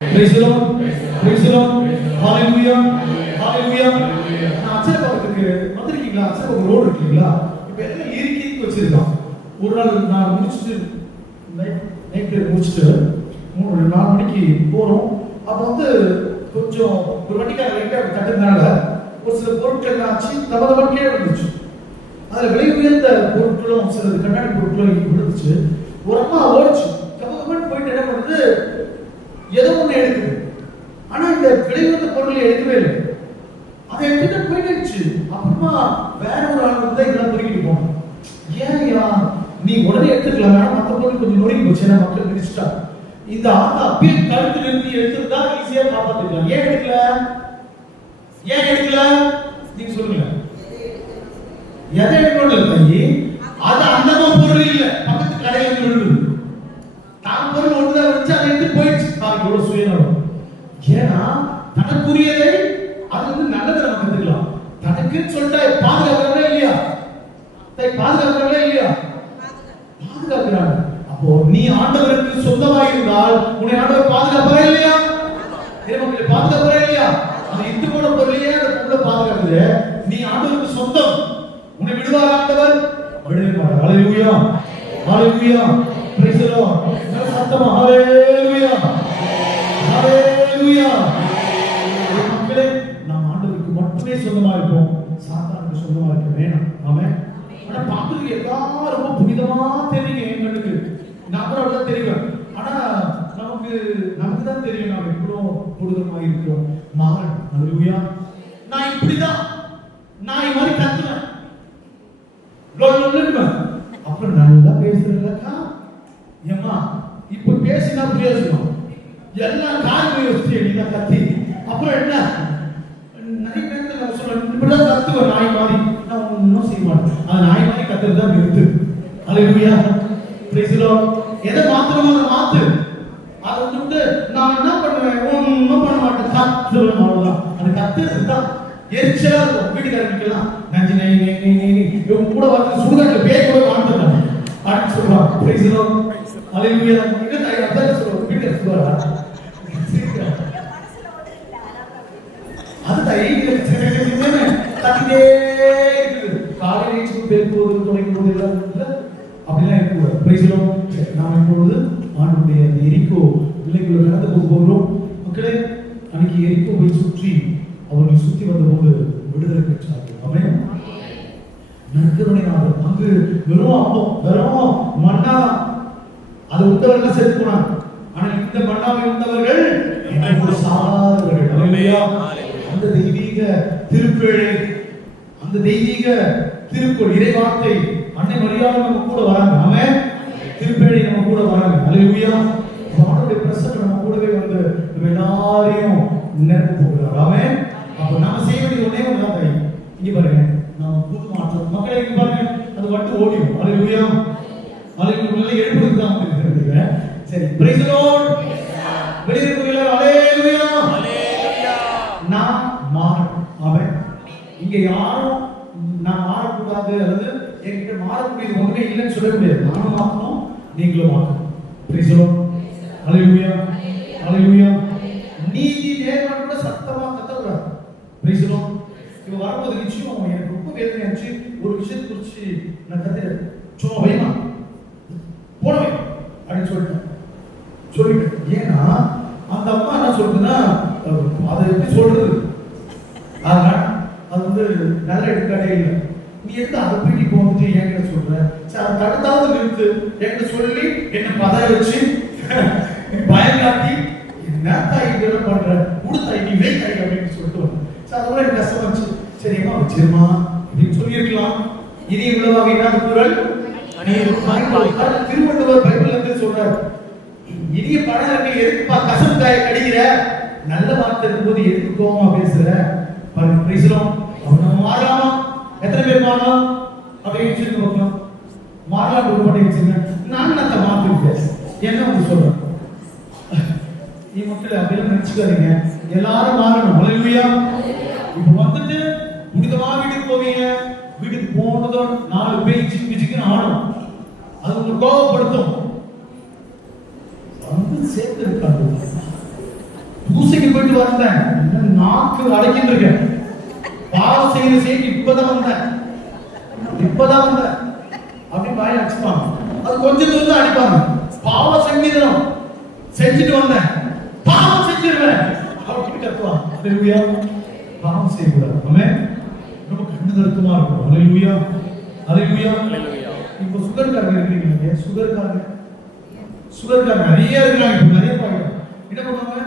Praise the Lord. Praise the Lord. Hallelujah. Hallelujah. நான் அச்சரபாக்கத்துக்கு வந்திருக்கீங்களா? Acharapakkam road இருக்கீங்களா? இப்போ எல்லாம் இறுக்கி வச்சிருக்கான். ஒரு நாள் நான் முடிச்சுட்டு நைட்டு முடிச்சுட்டு 4 மணிக்கு போகிறோம். அப்போ வந்து கொஞ்சம் ஒரு வண்டிக்கார லைட்டாக கட்டுறதுனால ஒரு சில பொருட்கள் ஆச்சு தவறு கீழே விழுந்துச்சு. அதில் விலை உயர்ந்த பொருட்களும் சில கண்ணாடி பொருட்களும் விழுந்துச்சு. ஒரு அம்மா ஓடிச்சு கம்மன் போயிட்டு என்ன பண்ணுது, ஏதோ ஒன்று எடுக்குது. ஆனால் இந்த விலை உயர்ந்த பொருளை எடுக்கவே இல்லை. அதை எடுத்துட்டு போயிடுச்சு. அப்புறமா வேற ஒரு ஆள் வந்து இதெல்லாம் பொறுக்கிட்டு போனோம். ஏன்யா நீ உடனே எடுத்துக்கலாம், மற்ற பொருள் கொஞ்சம் நொறுங்கி போச்சு, ஏன்னா மக்கள் பிடிச்சிட்டா. இந்த ஆள் அப்பயே கழுத்து நிறுத்தி எடுத்துருந்தா ஈஸியா காப்பாத்திக்கலாம். ஏன் எடுக்கல? ஏன் எடுக்கல நீங்க சொல்லுங்க. எதை எடுக்கணும் தங்கி? அது அந்தமா பொருள் இல்ல, பக்கத்து கடையில இருந்து விழுது. தான் பொருள் ஒன்றுதான் வச்சு அதை எடுத்து போயிடுச்சு. தான் இவ்வளவு சுயநலம். ஏன்னா தனக்குரியதை அது வந்து நல்லதை நம்ம கத்துக்கலாம். தனக்குன்னு சொல்லிட்டா பாதுகாக்கிறாங்களா இல்லையா? பாதுகாக்கிறாங்களா இல்லையா? பாதுகாக்கிறாங்க. அப்போ நீ ஆண்டவருக்கு சொந்தமாக இருந்தால் உன்னை ஆண்டவர் பாதுகாப்பாரா இல்லையா? மக்களே பாதுகாப்பாரா இல்லையா? அந்த இந்து போன பொருளையே அந்த பொருளை பாதுகாக்குது. நீ ஆண்டவருக்கு சொந்தம். உன்னை விடுவார் ஆண்டவர்? விடவே மாட்டார். ஹalleluya. ஹalleluya. praise the Lord. சத்தமா ஹalleluya. ஹalleluya. மக்களே நாம் ஆண்டவருக்கு மட்டுமே சொந்தமா இருப்போம். சாத்தானுக்கு சொந்தமா இருக்க வேணாம். ஆமென். ஆனா பாக்குறதுக்கு எல்லாரும் ரொம்ப புனிதமா தெரியுங்க. எங்களுக்கு நான் கூட அப்படிதான் தெரியும். ஆனா நமக்கு தான் தெரியும் நாம் எவ்வளவு புனிதமா இருக்கிறோம். மாறன். ஹalleluya. நான் இப்படிதான் நான் இந்த மாதிரி கத்துவேன், அப்புறம் நல்லா பேசுறதுக்கா ஏமா இப்ப பேசினா பிரயோஜனம் எல்லாம் காரணம் யோசிச்சு நீங்க கத்தி. அப்புறம் என்ன நிறைய பேருக்கு நான் சொல்றேன், இப்படிதான் கத்துவேன் நாய் மாதிரி. நான் ஒன்னும் செய்ய மாட்டேன். அது நாய் மாதிரி கத்துறதுதான் நிறுத்து. ஹalleluya. praise the Lord. எதை மாத்தணுமோ அதை மாத்து. அதை விட்டு நான் என்ன பண்ணுவேன், ஒன்னும் பண்ண மாட்டேன், கத்துவேன், அவ்வளவுதான். அது கத்துறது தான் எரிச்சலா இருக்கும். வீட்டுக்காரங்களுக்கெல்லாம் நஞ்சு நை இவங்க கூட வந்து சுடுகாட்டுல பேய் கூட வாழ்ந்துட்டாங்க அப்படின்னு சொல்லுவாங்க. praise the Lord. ஹalleluya. இது நான் அதான் சொல்லுவேன். வீட்டுக்கு சொல்லுவாரா அதுதான் கத்திட்டே இருக்குது. காலையில பேர் போது தொடங்கும் போது எல்லாம் அப்படிலாம் இருக்கக்கூடாது. praise the Lord. நாம் இப்பொழுது ஆண்டுடைய அந்த எரிக்கோ விலைக்குள்ள நடந்து போகிறோம். மக்களே அன்னைக்கு எரிக்கோவை சுற்றி அவர்கள் சுத்தி வந்தபோது விடுதலை பெற்றார்கள். ஆமென். நற்கருணையாளர் அங்கு வெறும் அப்பம் வெறும் மன்னா அது உண்டவர்கள் செத்து போனாங்க. ஆனால் இந்த மன்னாவை உண்டவர்கள் சாதாரணவர்கள். ஹalleluya. அந்த தெய்வீக திருப்பேழை, அந்த தெய்வீக திருக்குறள் இறைவார்த்தை அன்னை மரியாதை நம்ம கூட வராங்க. ஆமென். திருப்பேழை நம்ம கூட வராங்க. ஹalleluya. அவருடைய பிரசன்னம் நம்ம கூடவே வந்து நம்ம எல்லாரையும் நிரப்ப போகிறார். ஆமென். அப்ப நாம செய்ய வேண்டிய ஒண்ணே ஒண்ணுதான் தாய். இங்க பாருங்க, நாம புது மாற்றம் மக்களே இங்க பாருங்க, அது வந்து ஓடிடும். ஹalleluya. ஹalleluya. எழுப்புறது தான் வந்து சரி. praise the Lord. வெளியே போறீங்களா? ஹalleluya. ஹalleluya. நான் மாறணும். ஆமென். இங்க யாரும் நான் மாறக்கூடாது அல்லது என்கிட்ட மாறக்கூடியது ஒண்ணுமே இல்லைன்னு சொல்ல முடியாது. நானும் மாறணும், நீங்களும் மாறணும். praise the Lord. ஹalleluya. ஹalleluya. நீதி நேர்மை கூட சத்தமா கத்தக்கூடாது. praise the Lord. இவ வரும்போது நிச்சயம் எனக்கு ரொம்ப வேதனையாச்சு. ஒரு விஷயத்தை குறிச்சு நான் கத்துறேன். சும்மா வைமா போனவே அப்படின்னு சொல்லிட்டேன். ஏன்னா அந்த அம்மா என்ன சொல்றதுன்னா, அதை எப்படி சொல்றது, அது வந்து நல்ல எடுக்காட்டே இல்லை. நீ எந்த அதை போய் இப்போ வந்துட்டு என்கிட்ட சொல்ற, அதை தடுத்தாவது நிறுத்து. என்கிட்ட சொல்லி என்ன பதவி வச்சு பயம் காட்டி என்ன தாய் இதெல்லாம் பண்ற கொடுத்தாய் நீ வேண்டாய் அப்படின்னு சொல்லிட்டு வந்தேன். அதோட எனக்கு கஷ்டமாச்சு. சரிம்மா வச்சிருமா அப்படின்னு சொல்லியிருக்கலாம். இனி இவ்வளவு வகையான குரல் திருவள்ளுவர் பைபிள்ல இருந்து சொல்றாரு, இனிய பணம் இருக்கு எதுக்குப்பா கசம் காய கடிக்கிற, நல்ல வார்த்தை இருக்கும்போது எதுக்கு கோவமா பேசுற பாருங்க. praise the Lord. நம்ம மாறலாமா? எத்தனை பேர் மாறலாம் அப்படின்னு சொல்லி பார்க்கலாம். மாறலாம் ஒரு பண்ணி வச்சுங்க. நான் அந்த மாத்திருக்கேன் என்ன வந்து சொல்றேன். நீ மக்கள் அப்படியெல்லாம் நினைச்சுக்காதீங்க, எல்லாரும் மாறணும். ஹalleluya. இப்ப வந்துட்டு புனிதமா வீட்டுக்கு போவீங்க. வீட்டுக்கு போனதும் 4 பேர் சிக்கின்னு ஆடும். அது உங்களுக்கு கோபப்படுத்தும். வந்து சேர்ந்து இருக்காங்க. வந்தேன், நாக்கு அடக்கிட்டு இருக்கேன், பாவம் செய்து இப்பதான் வந்தேன் அப்படி வாயை அடிச்சுப்பாங்க. அது கொஞ்ச தூரம் தான் அடிப்பாங்க. பாவ சங்கீதம் செஞ்சுட்டு வந்தேன், பாவம் செஞ்சிருவேன் அப்படின்னு கத்துவாங்க. அல்லேலூயா. பாவம் செய்யக்கூடாது. ஆமென். ரொம்ப கண்ணு கருத்துமா இருக்கும். அல்லேலூயா, அல்லேலூயா. இப்போ சுகர்காரங்க இருக்கீங்க, சுகர்காரங்க நிறைய இருக்காங்க. இப்போ நிறைய பாருங்க என்ன பண்ணுவாங்க,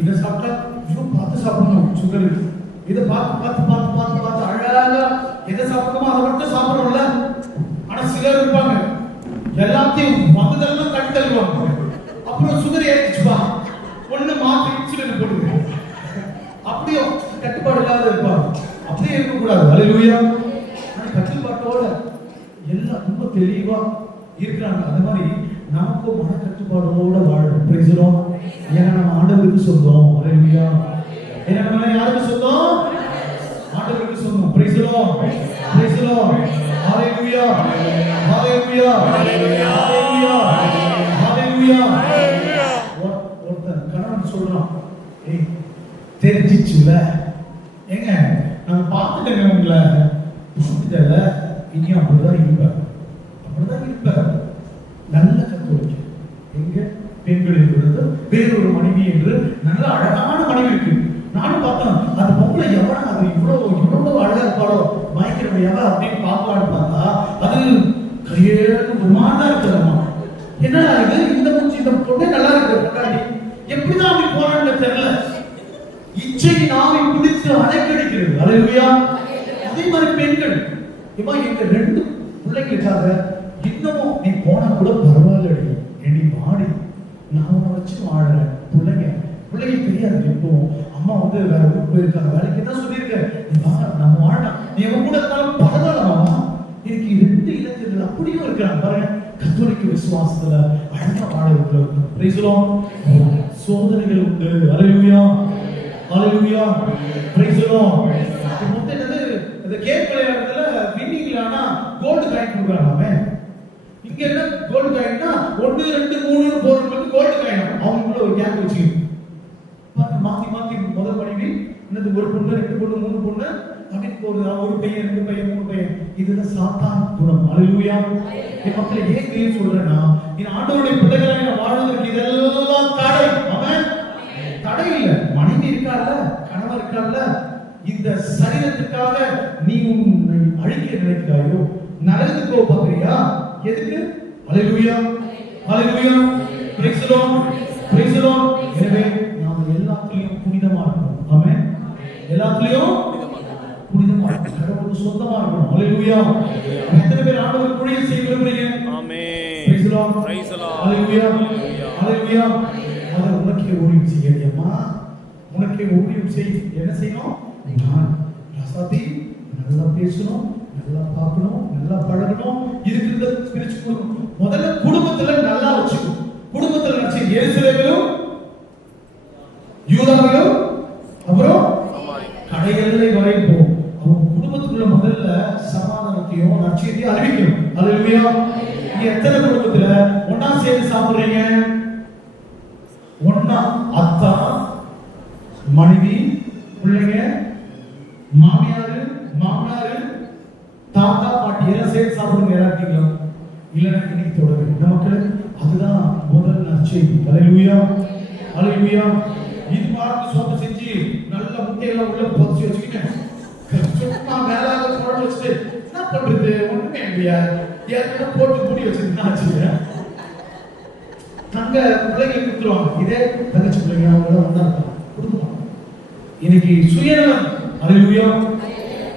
இதை சாப்பிட்டா இன்னும் பார்த்து சாப்பிடணும். சுகர் இதை பார்த்து அழகா எதை சாப்பிடணுமோ அதை மட்டும் சாப்பிடணும்ல. ஆனா சிலர் இருப்பாங்க எல்லாத்தையும் மகதெல்லாம் கட்டி தள்ளுவாங்க. அப்புறம் சுகர் ஏறிச்சுப்பா ஒண்ணு மாத்தி இன்சுலின் போடுங்க. அப்படியே கட்டுப்பாடு இல்லாத இருப்பாங்க. அப்படியே இருக்கக்கூடாது. அல்லேலூயா. ஆனா கட்டுப்பாட்டோட எல்லாம் ரொம்ப தெளிவா இருக்கிறாங்க. அந்த மாதிரி நமக்கு மன கட்டுப்பாடோட வாழணும். Price the Lord. ஏன்னா நம்ம ஆண்டவருக்கு சொந்தம். அல்லேலூயா. ஏன்னா நம்ம யாருக்கு சொந்தம்? ஆண்டவருக்கு சொந்தம். Praise the Lord, praise the Lord. ஹalleluya, ஹalleluya, ஹalleluya, ஹalleluya. ஒருத்தன் கணவன் சொல்றான், ஏய் தெரிஞ்சிச்சுல, ஏங்க நான் பார்த்துட்டேங்க உங்களை, புரிஞ்சுதல்ல, இனி அப்படிதான் இருப்பேன். நல்ல கத்தோலிக்க எங்க பெண்கள் இருக்கிறது வேறொரு மனைவி என்று நல்ல அழகான மனைவி இருக்கு. நானும் பார்த்தேன், அது பொம்பளை எவனா அது இவ்வளவு அழகா இருப்பாளோ, மயக்கிறவங்க எவ அப்படின்னு பார்க்கலான்னு பார்த்தா அது கையேறு ஒரு மாதிரி இருக்குதம்மா. என்னடா இது, இந்த மூஞ்சி இந்த பொண்ணே நல்லா இருக்கு பொண்டாடி, எப்படிதான் அப்படி போறான்னு தெரியல. இச்சை நாவை பிடித்து அடைக்கடிக்கிறது. அல்லேலூயா. அதே மாதிரி பெண்கள் இவா எங்க 2 பிள்ளைங்களுக்காக இன்னமும் நீ போனா கூட பரவாயில்ல, எடி மாடி நான் உன்னை வச்சு வாழறேன். பிள்ளைங்க தெரியாது. இப்போ அம்மா வந்து வேற ஊருக்கு போயிருக்காங்க, வேலைக்கு என்ன சொல்லியிருக்க, நீ வா நம்ம வாழலாம், நீ எவன் கூட இருந்தாலும் பரவாயில்லமா. இன்னைக்கு 2 இளைஞர்கள் அப்படியும் இருக்கிறாங்க பாருங்க, கத்தோலிக்க விசுவாசத்துல அழகா வாழ இருக்கிறாங்க. Price the Lord. சோதனைகள் உண்டு. அல்லேலூயா, அல்லேலூயா, பிரைஸ் தி லார்ட். இப்போ என்னது இந்த கேம் விளையாடுறதுல வின்னிங்லானா கோல்டு காயின் கொடுக்குறாங்க. இங்க என்ன கோல்டு காயின்னா 1 2 3 போறவங்களுக்கு கோல்டு காயின். அவங்களுக்குள்ள ஒரு கேம் வச்சு மாத்தி முதல் மனைவி என்னது, ஒரு பொண்ணு 2 பொண்ணு 3 பொண்ணு அப்படி போறது. ஒரு பையன் 2 பையன் 3 பையன். இதுதான் சாத்தான் குணம். அல்லேலூயா. இந்த மக்களை ஏன் சொல்றேன்னா, இந்த ஆண்டவருடைய பிள்ளைகளாக வாழ்வதற்கு இதெல்லாம் தடை. அவன் தடை இல்லை. மனைவி இருக்கால, கணவர் இருக்கால, இந்த சரீரத்துக்காக நீ உன்னை அழிக்க நினைக்கிறாயோ, நரகத்துக்கு போக பார்க்கறியா, எதுக்கு? அல்லேலூயா, அல்லேலூயா, praise the Lord, praise the Lord. எனவே நாம எல்லாத்துலயும் புனிதமா இருக்கணும். ஆமென். எல்லாத்துலயும் புனிதமா இருக்கணும், கடவுளுக்கு சொந்தமா இருக்கணும். அல்லேலூயா. எத்தனை பேர் ஆண்டவருக்கு ஊழியம் செய்ய விரும்புறீங்க? ஆமென். Praise the Lord, praise the Lord. அல்லேலூயா, அல்லேலூயா. அத உனக்கே ஊழியம் செய்யணுமா? உனக்கே ஊழியம் செய். என்ன செய்யணும்? நான் ரசதி நல்லா பேசணும், நல்லா பார்க்கணும், நல்லா பழகணும், இருக்கிறத பிரிச்சு கொடுக்கணும். முதல்ல குடும்பத்துல நல்லா வச்சுக்கணும். குடும்பத்துல வச்சு எருசலேமிலும் யூதாவிலும் அப்புறம் கடைகளை வரையும் போகும். அவங்க குடும்பத்துக்குள்ள முதல்ல சமாதானத்தையும் நற்செய்தியும் அறிவிக்கணும். அல்லேலூயா. நீங்க எத்தனை குடும்பத்துல ஒண்ணா சேர்ந்து சாப்பிடுறீங்க? ஒண்ணா அத்தா மனைவி பிள்ளைங்க மாமியாரு மாமனாரு தாத்தா பாட்டி எல்லாம் சேர்ந்து சாப்பிடுங்க. எல்லாருக்கீங்களா? இல்லைன்னா இன்னைக்கு தொடருங்க நமக்கு. அதுதான் முதல் நற்செய்தி. அல்லேலூயா, அல்லேலூயா. இது பார்த்து சோப்பு செஞ்சு நல்ல முட்டையெல்லாம் உள்ள பொதிச்சு வச்சுக்கிட்டேன், சும்மா மேலாக குழம்பு வச்சுட்டு என்ன பண்றது? ஒண்ணுமே இல்லையா, ஏற்கனவே போட்டு மூடி வச்சிருந்தா தங்க பிள்ளைங்க கொடுத்துருவாங்க. இதே தங்கச்சி பிள்ளைங்க அவங்க வந்தாங்க கொடுத்துருவாங்க. இன்னைக்கு சுயநலம். அல்லேலூயா.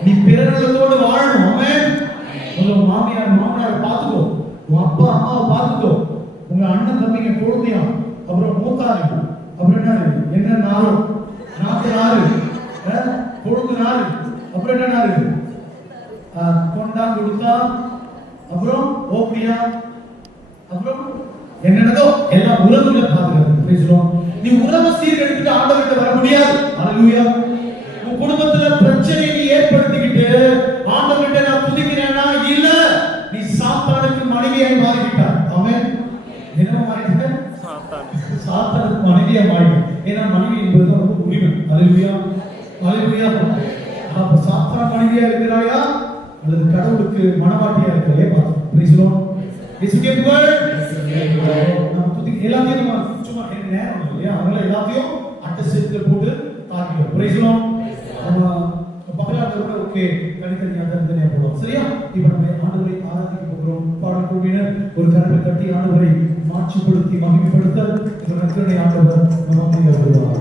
நீ பிறநலத்தோடு வாழணும். ஆமென். உங்க மாமனார் பார்த்துக்கோ, உங்க அப்பா அம்மாவை பார்த்துக்கோ, உங்க அண்ணன் தம்பிங்க குழந்தையா, அப்புறம் மூத்தாரு, அப்புறம் என்ன நாரு, கொழுந்து நாரு, அப்புறம் என்ன நாரு, கொண்டா கொடுத்தா, அப்புறம் ஓப்பியா, அப்புறம் என்னன்னதோ எல்லாம் உறவுகளை பார்த்துக்கிறது. பேசுறோம். நீ உறவை சீர்கெடுத்துட்டு ஆண்டவர்கிட்ட வர முடியாது. அல்லேலூயா. உன் குடும்பத்துல பிரச்சனையை நீ ஏற்படுத்திக்கிட்டு ஆண்டவர்கிட்ட நான் துதிக்கிறேன்னா இல்ல, நீ சாத்தானுக்கு மனைவியாய் மாறிவிட்டாய். ஆமென். என்ன மாறிட்ட? சாத்தானுக்கு மனைவியா மாறிட்ட. ஏன்னா மனைவி என்பது ரொம்ப உரிமை. அல்லேலூயா அல்லேலூயா. அப்ப சாத்தான் மனைவியா இருக்கிறாயா அல்லது கடவுளுக்கு மனவாட்டியா இருக்கிறே பார்த்தோம். Price the Lord. இயேசுவே புகழ். நம்ம துதி எல்லாத்தையும் நம்ம சும்மா நேரம் இல்லையா, அதனால எல்லாத்தையும் அட்டை செட்ல போட்டு தாக்கிடுவோம். Price the Lord. நம்ம பக்கத்துல கூட ஓகே தனித்தனியா தனித்தனியா போடுவோம். சரியா? இப்போ நம்ம ஆண்டவரை ஆராதிக்க போகிறோம். பாடல் குழுவினர் ஒரு கரத்தை தட்டி ஆண்டவரை மாட்சிப்படுத்தி மகிமைப்படுத்த இந்த நற்கருணை ஆண்டவர் நமக்கு வருவார்.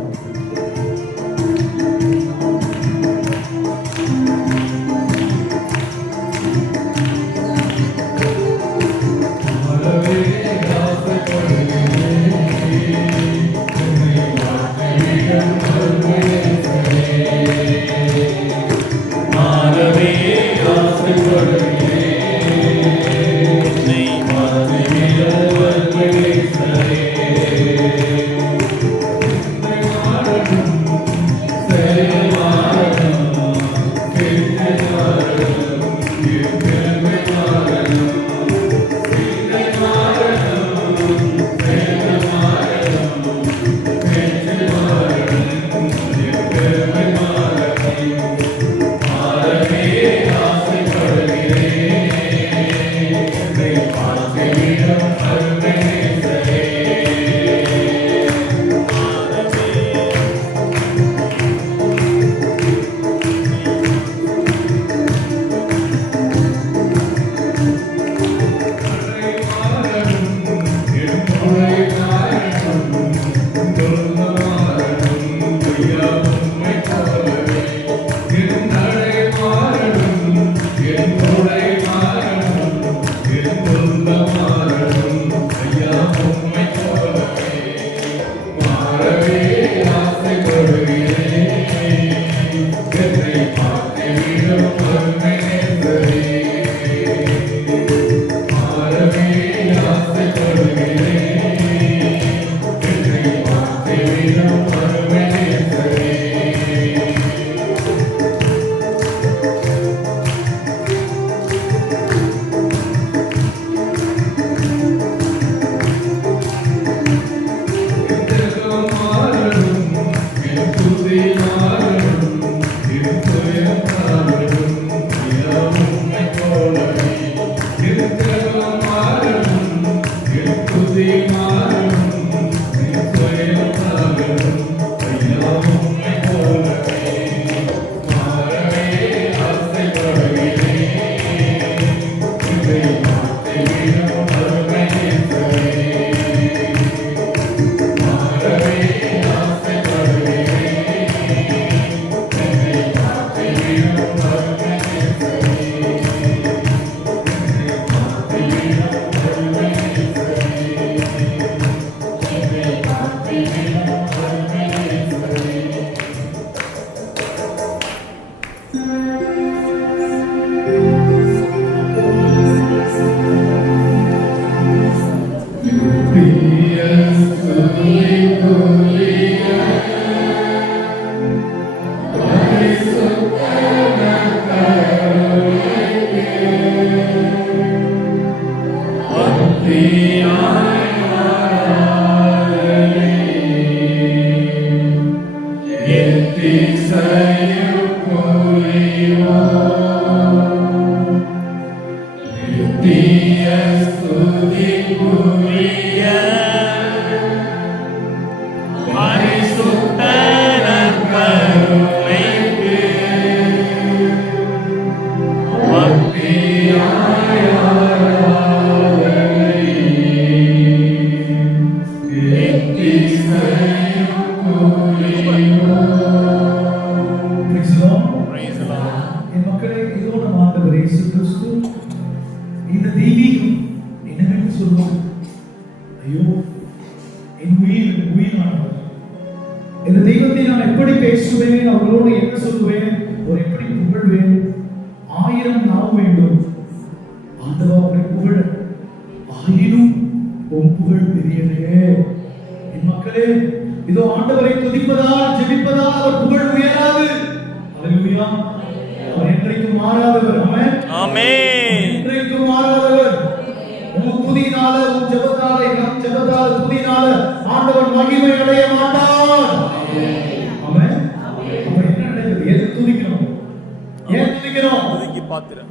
பாத்திரம்.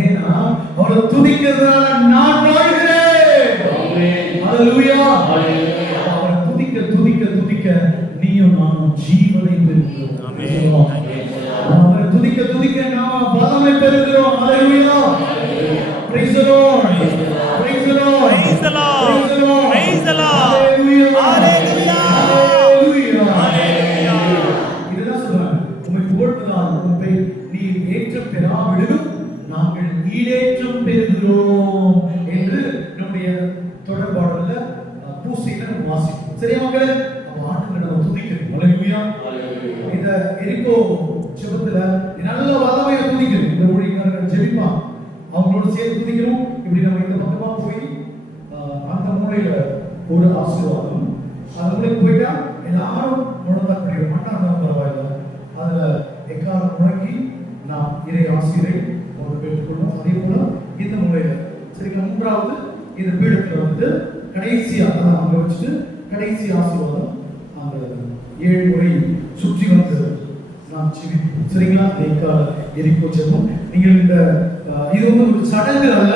ஏன்னா அவரை துதிக்கிறதுனால நான் வாழ்கிறேன். ஹalleluya. அவரை துதிக்க துதிக்க துதிக்க நீயும் நானும் ஜீவனை பெறுகிறோம். அவரை துதிக்க துதிக்க நாம் பலனை பெறுகிறோம். ஹalleluya. praise the lord. praise the lord. praise the lord. praise the lord. hallelujah. hallelujah. இதுதான் சொல்றாங்க. உம்மை புகழ்வதால் உம்மை நீ ஏற்றம் பெறாவிடும் நாங்கள் ஈடேற்றம் பெறுகிறோம் என்று நம்முடைய தொடர்பாடல்ல பூசையில நம்ம வாசிப்போம். சரியா மக்களே? அப்ப ஆண்டவரை நம்ம துதிக்கணும். ஹalleluya. இந்த எரிகோ ஜெபத்துல நல்ல வல்லமையா துதிக்கணும். இந்த ஊழியக்காரர்கள் ஜெபிப்பாங்க, அவங்களோட சேர்த்து துதிக்கணும். இப்படி நம்ம இந்த பக்கமா போய் அந்த மூலையில ஒரு ஆசீர்வாதம், அந்த மூலைக்கு போயிட்டா எல்லாரும் முழந்தா கிடைக்கும், மண்ணாதான் பரவாயில்ல, அதுல எக்காலம் முழங்கி நாம் இறை ஆசிரியரை ஒரு பெற்றுக்கொள்ளும். அதே போல இந்த முறையில சரிங்களா? மூன்றாவது இந்த பீடத்துல வந்து கடைசியா அங்க வச்சுட்டு கடைசி ஆசீர்வாதம் அந்த 7 முறை சுற்றி வந்து நாம் ஜெபிப்போம். சரிங்களா? எக்கால எரிகோ ஜெபம். நீங்கள் இந்த இது வந்து ஒரு சடங்கு அல்ல,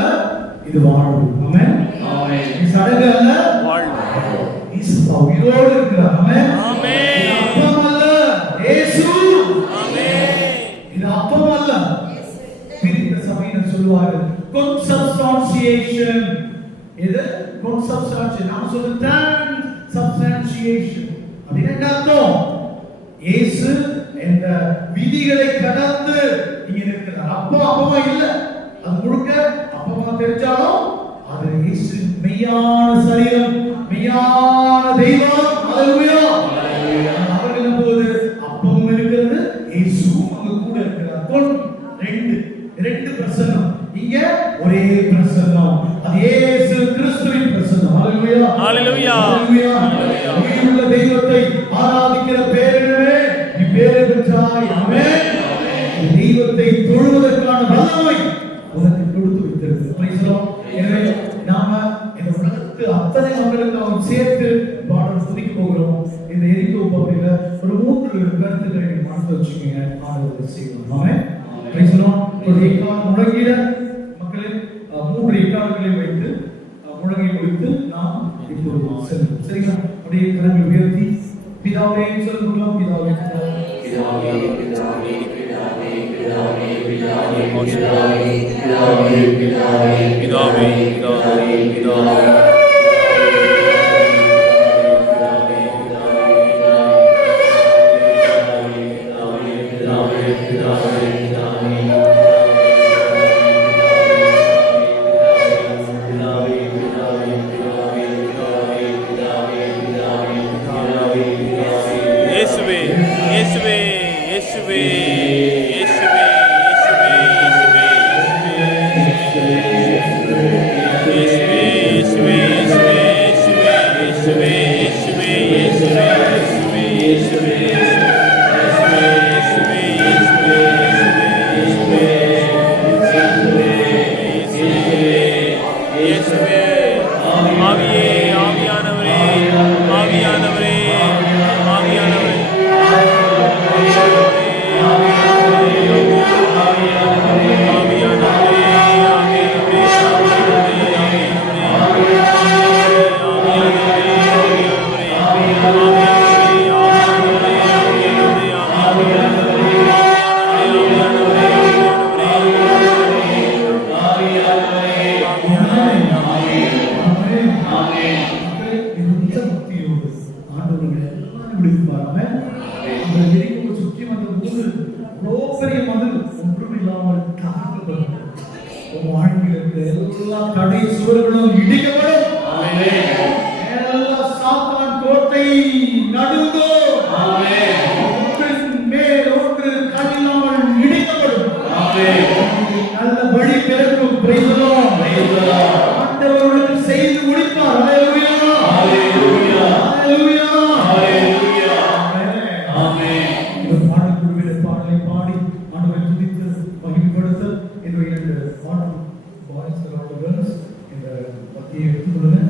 இது வாழ்வு. ஆமென். இது சடங்கு அல்ல, வாழ்வு. இயேசு உயிரோடு இருக்கிறார். ஆமென். இது அப்பம் அல்ல, இயேசு. இது அப்பம் அல்ல. பிரித்த சபையினர் சொல்வார்கள் consubstantiation. இது consubstantiation. நாம சொல்ற transubstantiation. அப்படின்னா என்ன அர்த்தம்? இயேசு என்ற விதிகளை கடந்து இங்க இருக்கிறார். அப்பமா இல்ல, அது முழுக்க அப்பமா தெரிஞ்சாலும் அது இயேசு மெய்யான சரீரம், மெய்யான தெய்வம். ஹalleluya. அவர்கள் போது அப்பமும் இருக்கிறது, இயேசுவும் அங்க கூட இருக்கிறார். ரெண்டு பிரசன்னம், இங்க ஒரே பிரசன்னம், அது இயேசு கிறிஸ்துவின் பிரசன்னம். ஹalleluya. ஹalleluya. ஹalleluya. உயிருள்ள தெய்வத்தை ஆராதிக்கிற பேரினவே நீ பேரை பெற்றாய். ஆமென். தெய்வத்தை தொழுவதற்கான வல்லமை உனக்கு கொடுத்து வைத்திருக்கிறது. praise the Lord. எனவே நாம இந்த உலகத்து அத்தனை மக்களுக்கு அவன் சேர்த்து பாடல் துதிக்க போகிறோம். இந்த எரிகோ பகுதியில ஒரு 3 கருத்துக்களை நீங்க மனசுல வச்சுக்கோங்க. ஆண்டவர் செய்வார். ஆமென். praise the Lord. ஒரு எக்காலம் முழங்கிட மக்களே 3 எக்காலங்களை வைத்து முழங்கி முடித்து நாம் இப்பொழுது செல்வோம். சரிங்களா? அப்படியே கரங்களை உயர்த்தி பிதாவே சொல்லுங்களா? பிதாவே பிதாவே பிதாவே பிதாவே பிதாவே பிதாவே பிதாவே பிதாவே பிதாவே பிதாவே பிதாவே கடை சுவர்களும் இடிக்கப்படும். சாத்தான் கோட்டை நடுங்கும். ஒன்றின் மேல் ஒன்று கடினங்கள் இடிக்கப்படும். நல்ல வழி பிறக்கும். ஆண்டவர்களுக்கு செய்து முடிப்பார். ஹalleluya. ஹalleluya. ஹalleluya. ஆமென். இந்த பாடலுடைய பாடலை பாடி ஆண்டவரை துதித்து மகிமைப்படுத்த என்னுடைய பாடல் பாய்ஸ் கேர்ள்ஸ் இந்த பத்தியை எடுத்துக்கொள்ளுங்க.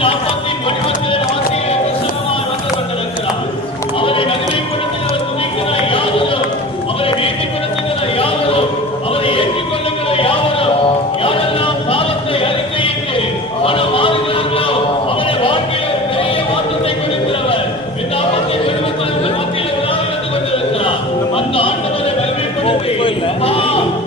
இந்த அப்பத்தின் வடிவத்தில் வார்த்தையை பிரசன்னமாய் வந்து கொண்டிருக்கிறார். அவரை மகிமைப்படுத்துகிற துதிக்கிற யாவரும், அவரை மேன்மைப்படுத்துகிற யாவரும், அவரை ஏற்றுக்கொள்ளுகிற யாவரும், யாரெல்லாம் பாவத்தை அறிக்கையிட்டு மனம் மாறுகிறார்களோ அவரை வாழ்க்கையில் பெரிய மாற்றத்தை கொடுக்கிறவர் இந்த அப்பத்தின் வடிவத்தில் உங்கள் மத்தியில் விளையாடி கொண்டிருக்கிறார். அந்த ஆண்டவரை மகிமைப்படுத்தி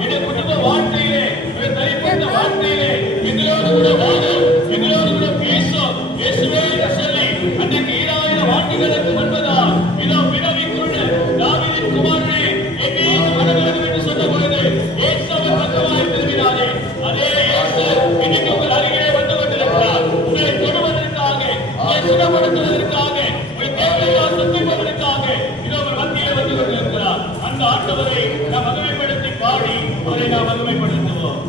என் குடும்ப வாழ்க்கையிலே, என் தனிப்பட்ட வாழ்க்கையிலே எங்களோடு கூட வாழும், எங்களோடு கூட பேசும் இயேசுவே என்று சொல்லி அன்றைக்கு 2000 ஆண்டுகளுக்கு முன்பதாக இதோ பிறவி குருடன் தாவீதின் குமாரனே எங்கே வர வேண்டும் என்று சொன்ன பொழுது இயேசுவின் பக்கமாய் திரும்பினாரே. அதே இயேசு இன்னைக்கு உங்கள் அருகிலே வந்து கொண்டிருக்கிறார். உங்களை தொடுவதற்காக, உங்களை சுகப்படுத்துவதற்காக, உங்கள் தேவையெல்லாம் சந்திப்பதற்காக இதோ உங்கள் மத்தியிலே வந்து கொண்டிருக்கிறார். அந்த ஆண்டவரை நாம் மகிமைப்படுத்தி பாடி அவரை நாம் மகிமைப்படுத்துவோம்.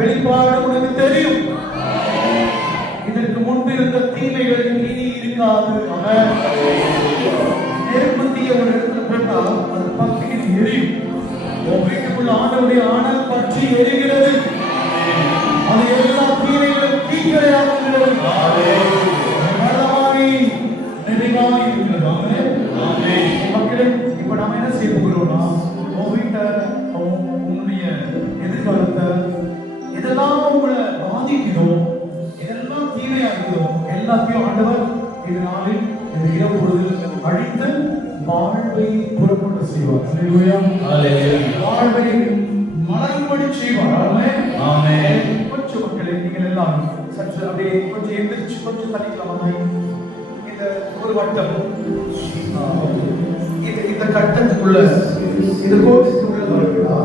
வெளிப்பாடு உனக்கு தெரியும். இதற்கு முன்பு இருந்த தீமைகள் இனி இருக்காது. நெருப்பத்திய ஒரு இடத்துல போட்டா அது பத்தியில் எரியும். வீட்டுக்குள்ள ஆண்டவருடைய ஆணல் பற்றி எரிகிறது. அது எல்லா தீமைகளும் தீக்கிரையாகிறது. மக்களே, இப்ப நாம என்ன செய்ய போகிறோம்னா, உன் வீட்டை, உன்னுடைய எதிர்காலத்தை, எதெல்லாம் உங்களை பாதிக்குதோ, எதெல்லாம் தீமையா இருக்குதோ, எல்லாத்தையும் ஆண்டவர் இந்த நாளில் இந்த இரவு பொழுதில் அழித்து வாழ்வை புறப்பட செய்வார். வாழ்வை மலரும்படி செய்வார். கொஞ்சம் மக்களே, நீங்கள் எல்லாம் சற்று அப்படியே கொஞ்சம் எந்திரிச்சு கொஞ்சம் தனிக்கலாமா? இந்த ஒரு வட்டம், இந்த கட்டத்துக்குள்ள இந்த கோட்டுக்குள்ள வருகிறா.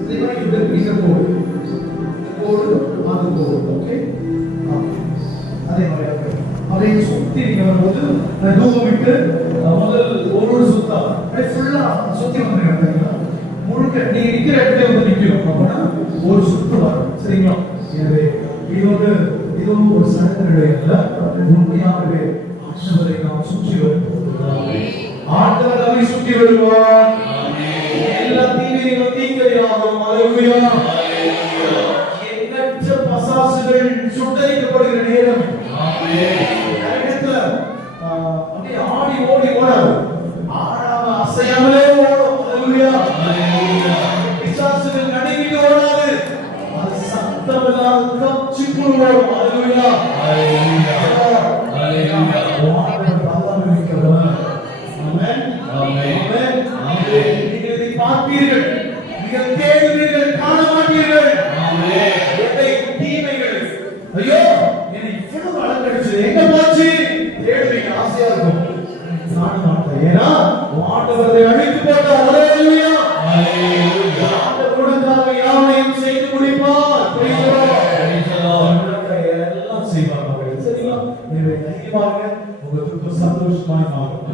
இந்த கோடு அது கோடு. ஓகே, அதே மாதிரி அதை சுத்தி நீங்க வரும்போது தூரம் விட்டு முதல் ஒரு சுத்தா ஃபுல்லா சுத்தி வந்துருக்காங்க. முழுக்க நீங்க நிக்கிற இடத்துல வந்து நிக்கணும். அப்படின்னா ஒரு சுத்து வரும். சரிங்களா? எனவே இதுவும் ஒரு சடங்கு இல்ல, உண்மையாகவே ஆண்டவரை நாம் சுற்றி வருவோம். ஆண்டவர் நம்மை சுற்றி வருவார். எல்லா தீமைகளும் தீங்கையாகும். அல்லேலூயா. எண்ணற்ற பசாசுகள் சுட்டரிக்கப்படுகிற நேரம். அப்படியே ஆடி ஓடி ஓடாது, ஆடாம அசையாமலே ஓடும். அல்லேலூயா. பிசாசுகள் நடுங்கிட்டு ஓடாது, அது சத்தமில்லாத கப்சிக்குள் ஓடும். அல்லேலூயா. பார்ப்பீர்கள், நீங்கள் தேடுவீர்கள், காண மாட்டீர்கள். தீமைகள், ஐயோ என்னை இவ்வளவு அலங்கடிச்சு எங்க போச்சு தேடுவீங்க, ஆசையா இருக்கும். காண மாட்டேன், ஏன்னா ஆண்டவரை அழித்து போட்டார். அல்லேலூயா. ஆண்டவர் உனக்காக யாவையும் செய்து முடிப்பார். எல்லாம் செய்வார். சரிங்களா? எனவே தைரியமாக உங்க துக்கம் சந்தோஷமாய் மாறும்.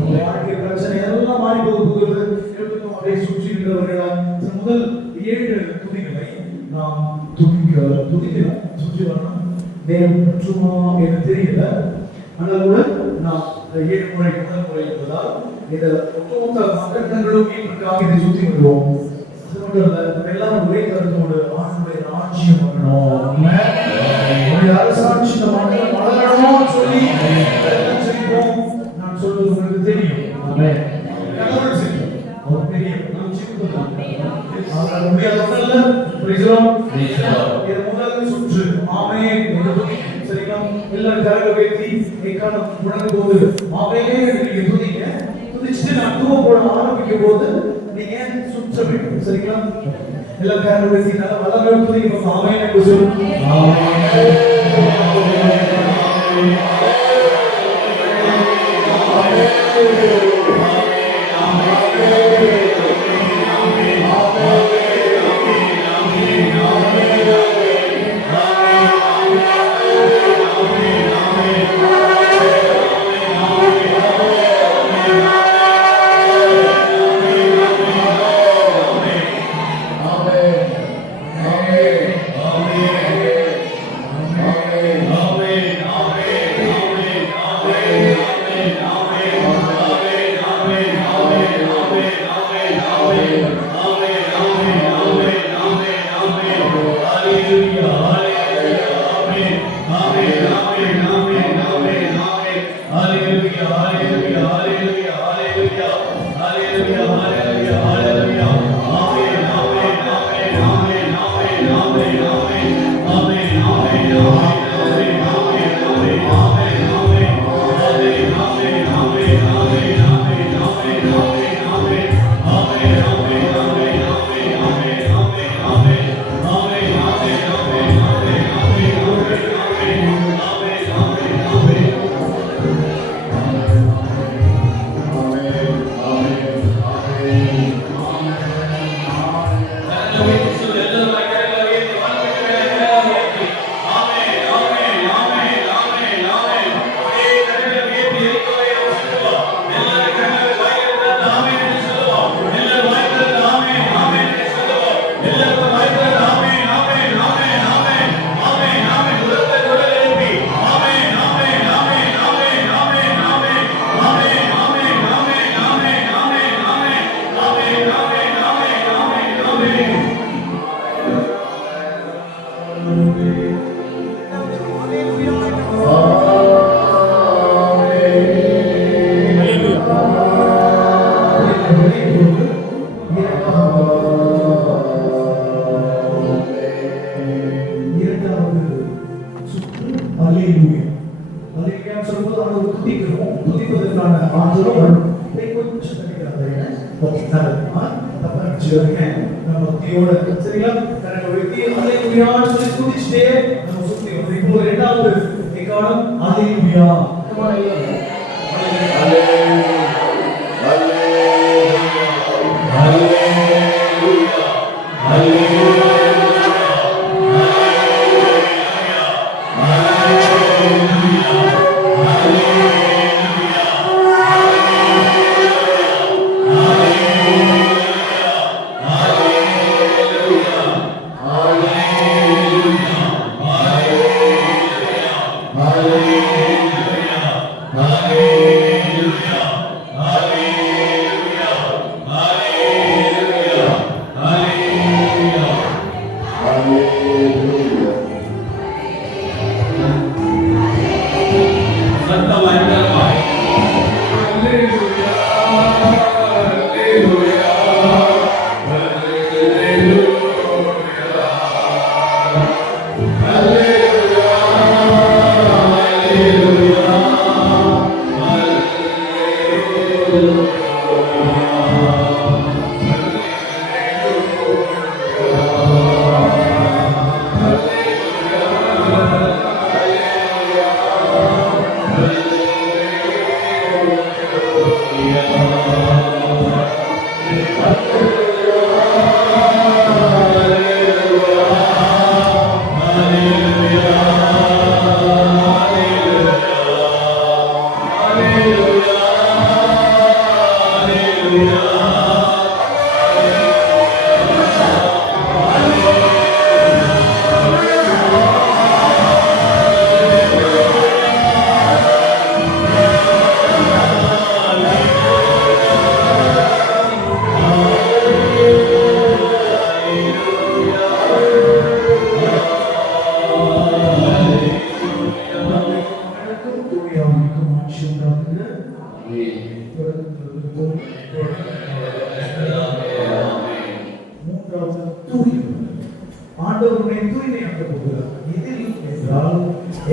உங்க வாழ்க்கை பிரச்சனை எல்லாம் மாறி போகிறது. அப்படியே சுற்றி இருக்கிறவர்களா முதல் 7 துதிகளை நாம் துதிக்கலாம். சுற்றி வரணும். நேரம் பற்றுமா என்று தெரியல, ஆனால் கூட நாம் 7 முறை முதல் முறை என்பதால் இந்த ஒட்டுமொத்த மக்களும் மீட்புக்காக இதை சுற்றி வருவோம். அது மட்டும் இல்ல, நம்ம எல்லாரும் ஒரே கருத்தோடு ஆண்டவருடைய ராஜ்யம் வரணும், அரசாட்சி வளரணும் சொல்லி செய்வோம். நான் சொல்வது உங்களுக்கு தெரியும். கடவுள் செய்யும், அவர் தெரியும். நாம் செய்வோம். அவரால் முடியாதவர்கள் முதல் சுற்று ஆமென். சரிங்களா? எல்லாரும் கரங்களை உயர்த்தி எக்காலம் முழங்கும் போது ஆமென் நீங்க துதிங்க. துதிச்சுட்டு நான் தூவ போட ஆரம்பிக்கும் போது நீங்க சுற்ற வேண்டும். சரிங்களா? எல்லாரும் கரங்களை உயர்த்தி நல்லா வளர துதிங்க. ஆமென் என்று சொல்லுங்க. ஆமென்.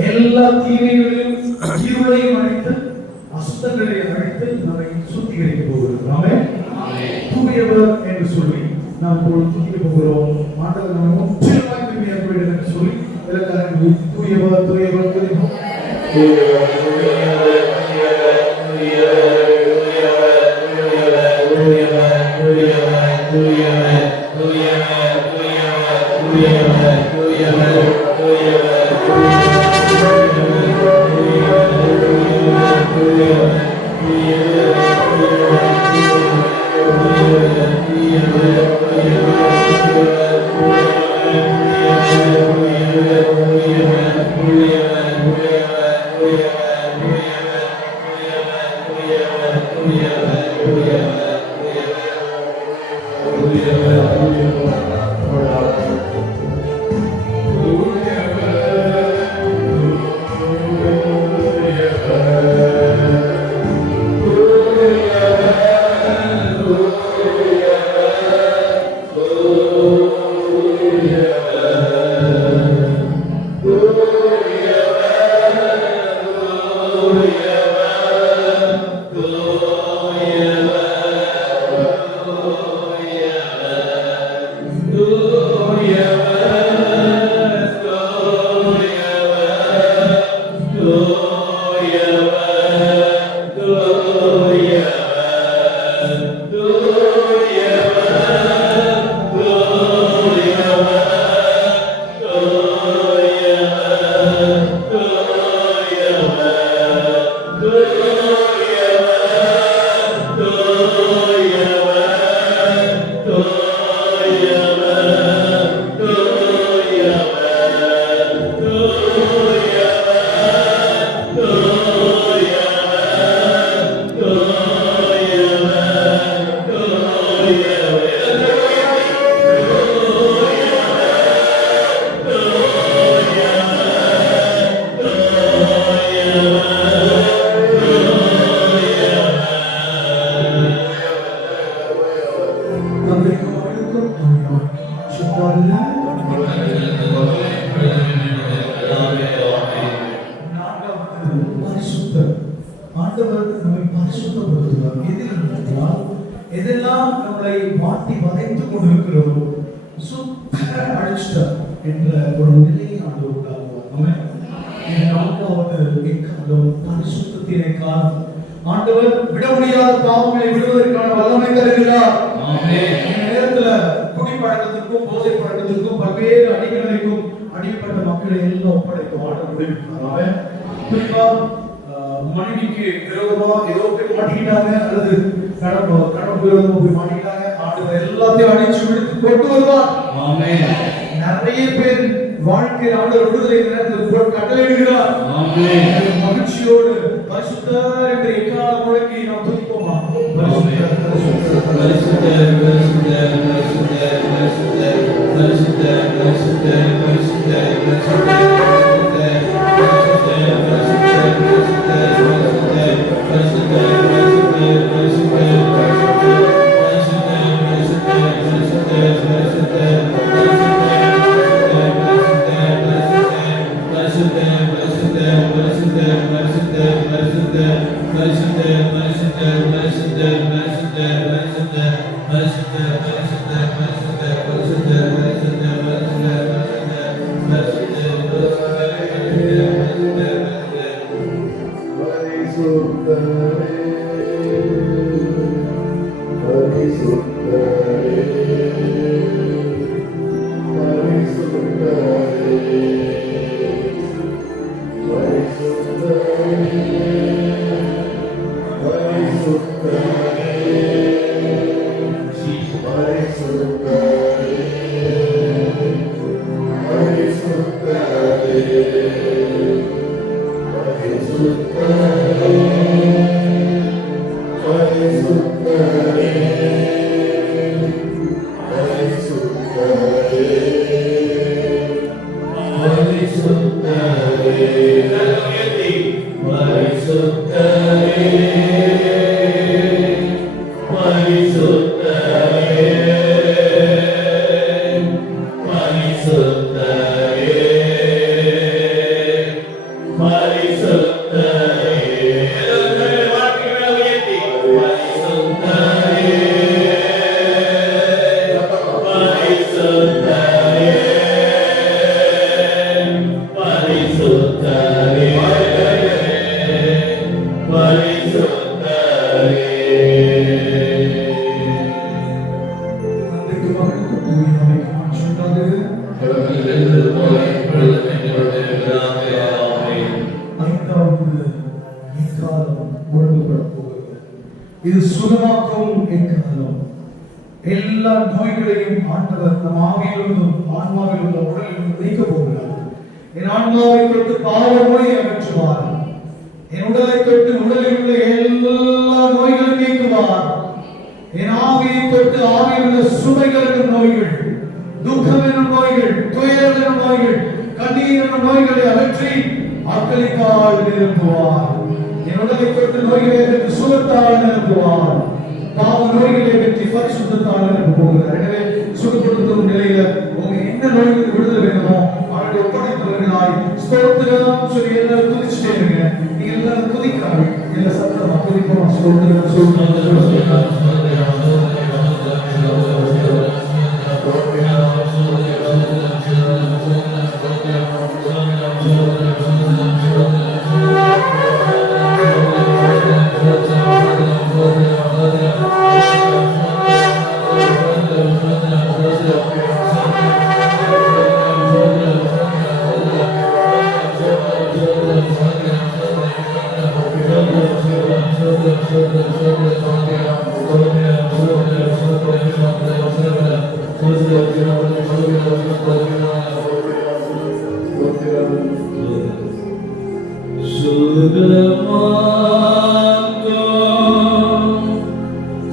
எல்லா தீமைகளையும் இருளையும் அழித்து அசுத்தங்களை அழித்து நம்மை சுத்திகரிக்க போகிறோம். ஆமென். தூயவர் என்று சொல்லி நாம் துதிக்க போகிறோம். ஆண்டவர் நம்ம முற்றிலுமாய் தூய்மையாக வேண்டும் என்று சொல்லி எல்லாரும் தூயவர் தூயவர் தூயவர் சுத்தப்படுத்துவார். எதில் எதெல்லாம் நம்மளை மாட்டி வதைத்துக் கொண்டிருக்கிறோம் சுத்த அழிச்சிட்டார் என்ற ஒரு நிலையை ஆண்டவர் உண்டாக்குவார். ஆமென். நான்காவது எக்காலம் பரிசுத்தத்தினை காலம். ஆண்டவர் விட முடியாத பாவங்களை விடுவதற்கான வல்லமை தருகிறார். ஆமென். இந்த நேரத்துல குடிப்பழக்கத்திற்கும் போதை பழக்கத்திற்கும் பல்வேறு அடிமைகளுக்கும் அடிப்பட்ட மக்களை எல்லாம் ஒப்படைக்கும் ஆண்டவர் விடுவிக்கிறார். ஆமென். குறிப்பா மனைவிக்கு விரோதமா ஏதோ போய் மாட்டிக்கிட்டாங்க அல்லது கடன் விரோதமா போய் மாட்டிக்கிட்டாங்க, ஆண்டவர் எல்லாத்தையும் அடிச்சு விடுத்து கொண்டு வருவார். ஆமென். நிறைய பேர் வாழ்க்கையில் ஆண்டவர் விடுதலை நேரத்தில் கட்டளையிடுகிறார். ஆமென். மகிழ்ச்சியோடு பரிசுத்தர் என்ற எக்காலம் முழக்கி நாம் துதிப்போமா? பரிசுத்தர் பரிசுத்தர் பரிசுத்தர் பரிசுத்தர் பரிசுத்தர் பரிசுத்தர் பரிசுத்தர் பரிசுத்தர் பரிசுத்தர் பரிசுத்தர் இது சுகமாக்கும் எக்காலம். எல்லா நோய்களையும் ஆண்டவர் நம் ஆவியிலிருந்தும் ஆன்மாவிலிருந்தும் உடலிலிருந்து நீக்க போகிறார். என் ஆன்மாவை தொட்டு பாவ நோயை அகற்றுவார். என் உடலை தொட்டு உடலில் உள்ள எல்லா நோய்களும் நீக்குவார். என் ஆவியை தொட்டு ஆவியில் உள்ள சுமைகள் எனும் நோய்கள், துக்கம் எனும் நோய்கள், துயரம் எனும் நோய்கள், கண்ணீர் எனும் நோய்களை அகற்றி அக்களிப்பால் நிரப்புவார். என் உடலை தொட்டு நோய்களை அகற்றி சுகத்தால் நிரப்புவார். பாவ நோய்களை பற்றி பரிசுத்தத்தால் நிரப்ப போகிறார். எனவே சுகப்படுத்தும் நிலையில உங்க என்ன நோய்களுக்கு விடுதலை வேணுமோ அவருடைய ஒப்படைத்தவர்களாய் ஸ்தோத்திரம் சொல்லி எல்லாரும் துதிச்சுட்டே இருங்க. நீங்க எல்லாரும் துதிக்காங்க, எல்லா சத்தமா துதிப்போம். ஸ்தோத்திரம் ஸ்தோத்திரம்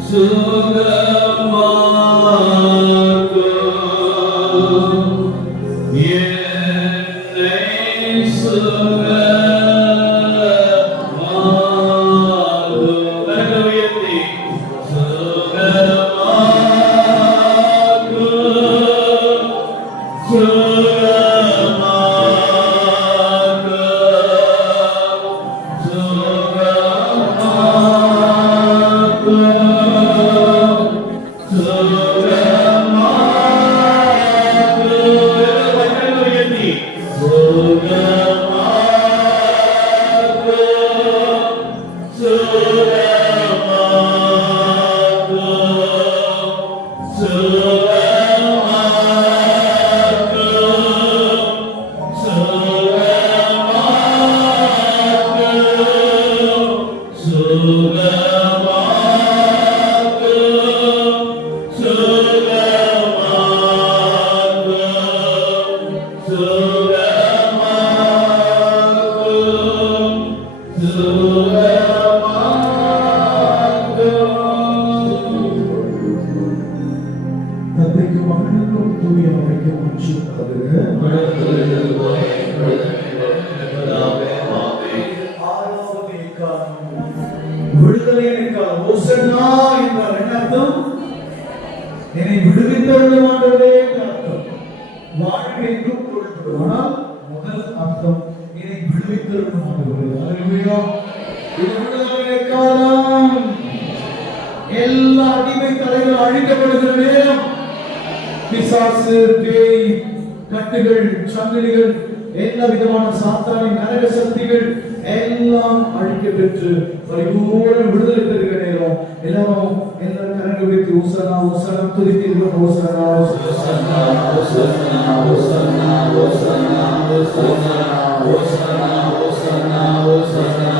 Suga தந்தைக்கும் மகனுக்கும் தூய ஆவிக்கும் அன்பிற்காக ஆறாவது எக்காலம் விடுதலை எக்காலம். ஓசன்னா என்றால் என்ன அர்த்தம்? என்னை விடுவித்தருளும் ஆண்டவரே என்று அர்த்தம். வாழ்வு என்றும் பொருள்படும். ஆனால் முதல் அர்த்தம் என்னை விடுவித்தருளும் ஆண்டவரே. அல்லேலூயா. இது விடுதலை எக்காலம். எல்லா அடிமை தலைகள் அழிக்கப்படுகிற நேரம். பிசாசு, பேய், கட்டுகள், சங்கிலிகள், எல்லா விதமான சாத்தானின் நரக சக்திகள் எல்லாம் அழிக்க பெற்று பரிபூர்ண விடுதலை பெறுகிற நேரம். எல்லாரும் எல்லா கரங்களை வைத்து ஓசன்னா ஓசன்னா துதிக்கிறோம். ஓசன்னா ஓசன்னா ஓசன்னா ஓசன்னா ஓசன்னா ஓசன்னா ஓசன்னா ஓசன்னா ஓசன்னா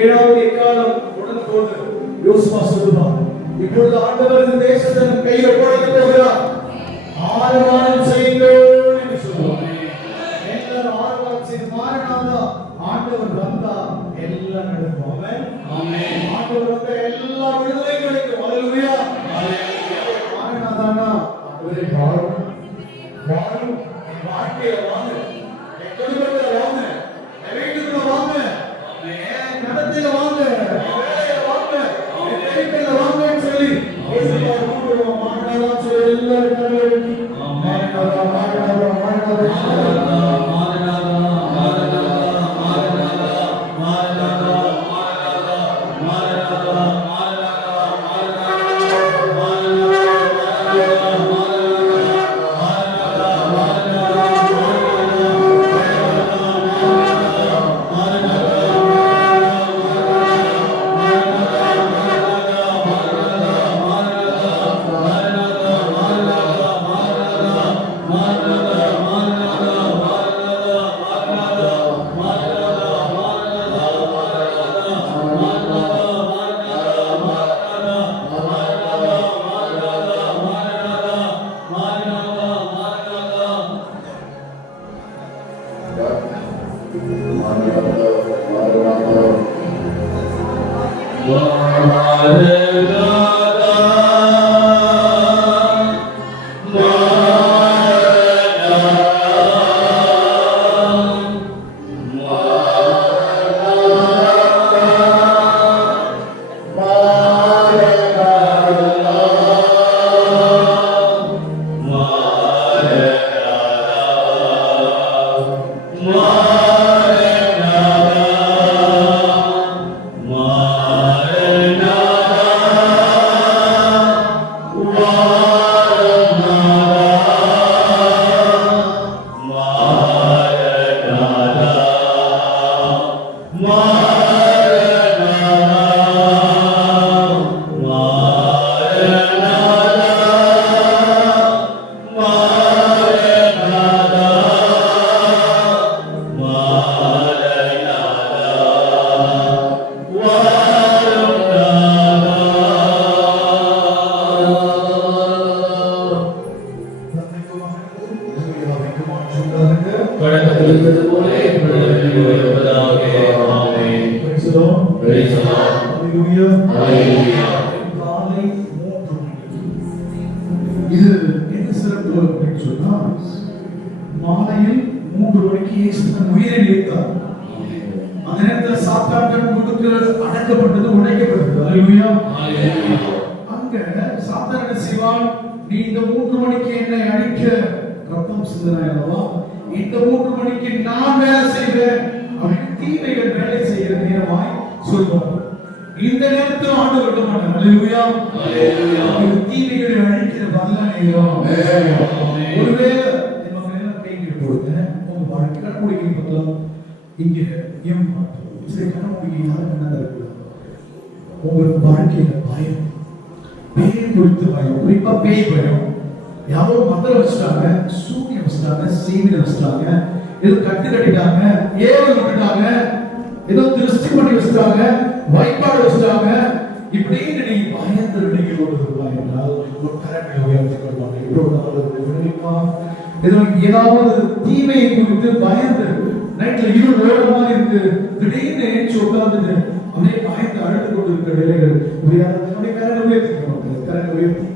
ஏழாவது எக்காலம் உடனே போது யோசுவா சொல்லுவான், இப்பொழுது ஆண்டவர் இந்த தேசத்தை கையில போடத் போகிறார், ஆரவாரம் செய்யுங்கள் என்று சொல்லுவார். எல்லாரும் ஆரவாரம் செய்து மாறனாதா ஆண்டவர் வந்தா எல்லாம் நடக்கும். ஆமென். ஆண்டவர் வந்தா எல்லா விடுதலை கிடைக்கும். அல்லேலூயா. மாறனாதானா ஆண்டவரே வாரும் வாரும், வாழ்க்கையில வாங்க, குடும்பத்துல வாங்க, வீட்டுக்குள்ள வாங்க, நடத்தில வாங்க, வேலையில வாங்க, தெருக்கல்ல வாங்கன்னு சொல்லி இயேசுவார் கூப்பிடுவோம். மாறனாதா சொல்லி எல்லாரும் கரங்களை எழுப்பி மாறனாதா மாறனாதா மாறனாதா மாறனாதா வழக்கத்திலிருந்தது போல இப்பொழுது வருவதாக. ஆமென். Praise the Lord. Praise the Lord. Hallelujah. Hallelujah. காலை 3 மணிக்கு. இது என்ன சிறப்பு அப்படின்னு சொன்னா, மாலையில் 3 மணிக்கு இயேசு தன் உயிரை நீத்தார். அந்த நேரத்தில் சாத்தான் தன் முதுகில் அடக்கப்பட்டது, உடைக்கப்பட்டது. ஹalleluya. Hallelujah. அங்க சாத்தான் என்ன செய்வான்? நீ இந்த 3 மணிக்கு என்னை அடிக்க ரத்தம் சிந்தினாய் அல்லவா, இந்த 3 மணிக்கு நான் வேலை செய்வேன் அப்படின்னு தீமைகள் வேலை செய்கிற நேரமாய் சொல்வார். இந்த நேரத்தில் ஆண்டவர் விட மாட்டார். ஹalleluya. Hallelujah. இது தீமைகளை அழிக்கிற வல்ல நேரம். ஒருவேளை நம்ம மேல பேய்கிட்டு போடுங்க, உங்க வாழ்க்கை கண்மூடிக்கை பார்த்தலாம். இங்க எம் சரி கண்மூடிக்கை யாரும் என்ன தரக்கூடாது. உங்களுக்கு வாழ்க்கையில பயம், பேய் குறித்து பயம், குறிப்பா பேய் பயம். யாரோ மந்திரம் வச்சுட்டாங்க, சூனியம் வச்சுட்டாங்க, சீவினை வச்சுட்டாங்க, ஏதோ கட்டு கட்டிட்டாங்க, ஏவல் விட்டுட்டாங்க, ஏதோ திருஷ்டி பண்ணி வச்சுட்டாங்க, வைப்பாடு வச்சுட்டாங்க, இப்படின்னு நீ பயந்து நீங்க கொண்டிருப்பாய் என்றால் ஒரு கரங்களை உயர்த்தி கொள்வாங்க. ஏதாவது தீமையை குறித்து பயந்து நைட்ல இருள் ஓட மாதிரி இருக்கு, திடீர்னு ஏற்றி உட்கார்ந்து அப்படியே பயந்து அழுது கொண்டிருக்கிற நிலைகள் உயர்த்தி கரங்களை உயர்த்தி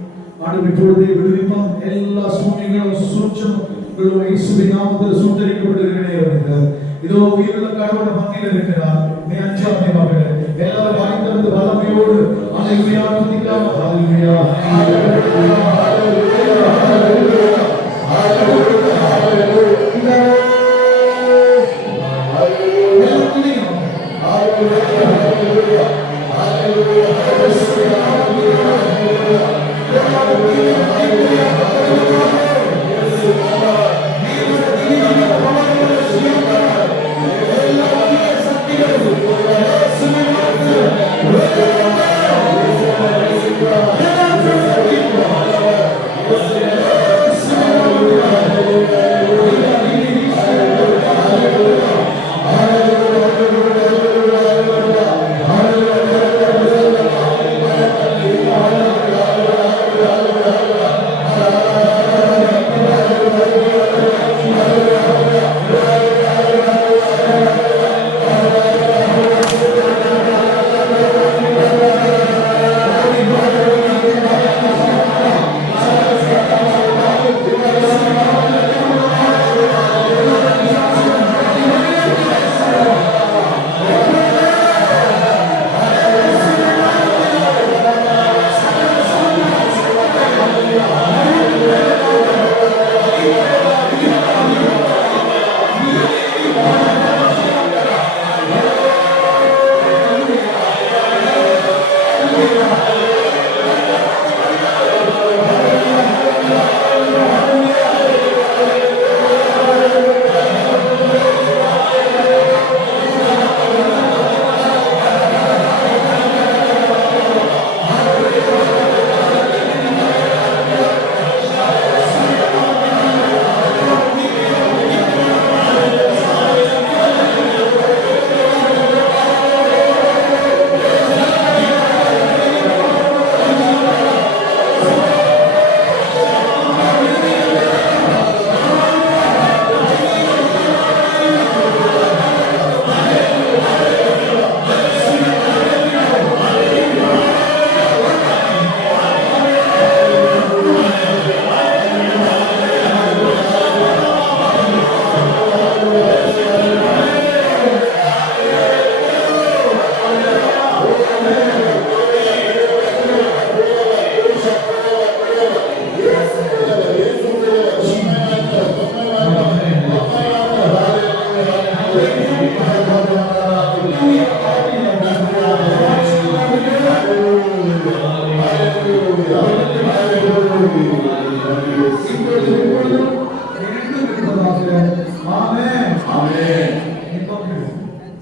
ஆண்டவர் இப்பொழுதே விடுவிப்பார். எல்லா சூழ்நிலைகளும் சூழ்ச்சிகளும் இயேசுவின் நாமத்தில் சுட்டரிக்கப்படுகிறேன். இதோ உயிருள்ள கடவுள் மத்தியில் இருக்கிறார். நீ அஞ்சாதே மகளே, எல்லாரும் வாய்ந்திருந்து வல்லமையோடு ஹalleluya துதிக்கலாம். ஹalleluya ஹalleluya ஹalleluya ஹalleluya ஹalleluya ஹalleluya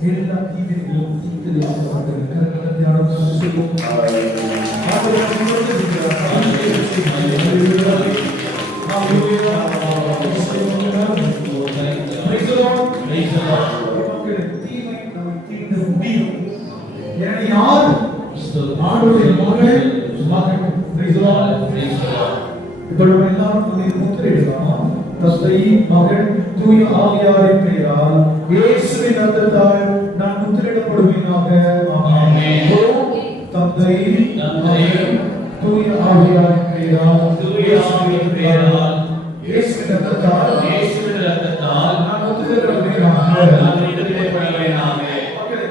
எல்லா தீமைகளும் தீர்த்து வைக்கப்பட்டது. கரங்களை தியானம் செய்வோம். ஆண்டவர் நம்மோடு இருக்கிறார். ஹalleluya. ஹalleluya. Praise the Lord. Praise the Lord. தீமை நம்மை தீர்க்க முடியும். ஏன்னா யார் ஆண்டவருடைய மகள் மகன். Praise the Lord. Praise the Lord. இப்போ நம்ம எல்லாரும் இந்த முத்திரையிடலாம். தந்தை மகன் தூய ஆவியாரின் பெயரால் இயேசுவின் இரத்தத்தால் நான் முத்திரையிடப்படுவேனாக. ஆமென். தந்தை மகன் தூய ஆவியாரின் பெயரால் இயேசுவின் இரத்தத்தால் நான் முத்திரையிடப்படுவேனாக.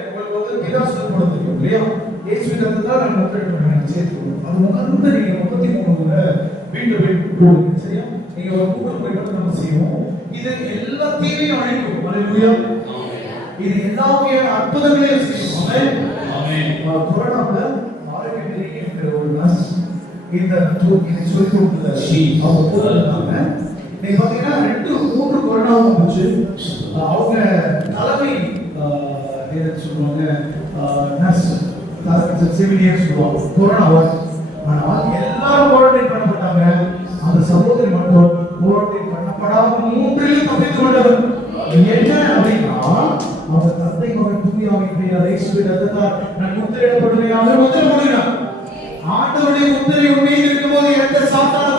உங்களுக்கு வந்து விதாசம் கொடுத்திருக்கோம் இல்லையா? இயேசுவின் இரத்தத்தால் நான் முத்திரையிடப்படுவேன் சேர்த்துக்கணும். அது உணர்ந்து நீங்க 33 முறை வீட்டு போடுங்க. சரியா? நீங்க ஒரு கூட்டம் போயிட்டு நம்ம செய்வோம். இது எல்லா தீமையும் அழிக்கும். ஹalleluya. இது எல்லாமே அற்புதங்களையும் செய்யும். ஆமென். ஆமென். கொரோனாவுல ஆரோக்கியத்திலே இருக்கிற ஒரு நர்ஸ் இந்த தூக்கி சொல்லி கொடுத்தது. அவங்க போறாங்க. நீங்க பாத்தீங்கன்னா 2-3 கொரோனா வந்துச்சு. அவங்க தலைமை என்ன சொல்லுவாங்க, நர்ஸ் தலைமை சிவிலியன் சொல்லுவாங்க. கொரோனா வாஸ் ஆனால் எல்லாரும் குவாரண்டைன் பண்ணப்பட்டாங்க. அந்த சகோதரி மட்டும் குவாரண்டைன் பண்ணப்படாம 3 தப்பித்து கொண்டவர். என்ன அப்படின்னா அவங்க தந்தை மகன் தூய ஆவியின் பெயரால் இயேசுவின் இரத்தத்தால் நான் முத்திரையிடப்படுவேன். அவர் முத்திரை போடுகிறார். ஆண்டவருடைய முத்திரை உண்மையில் இருக்கும்போது எந்த சாத்தான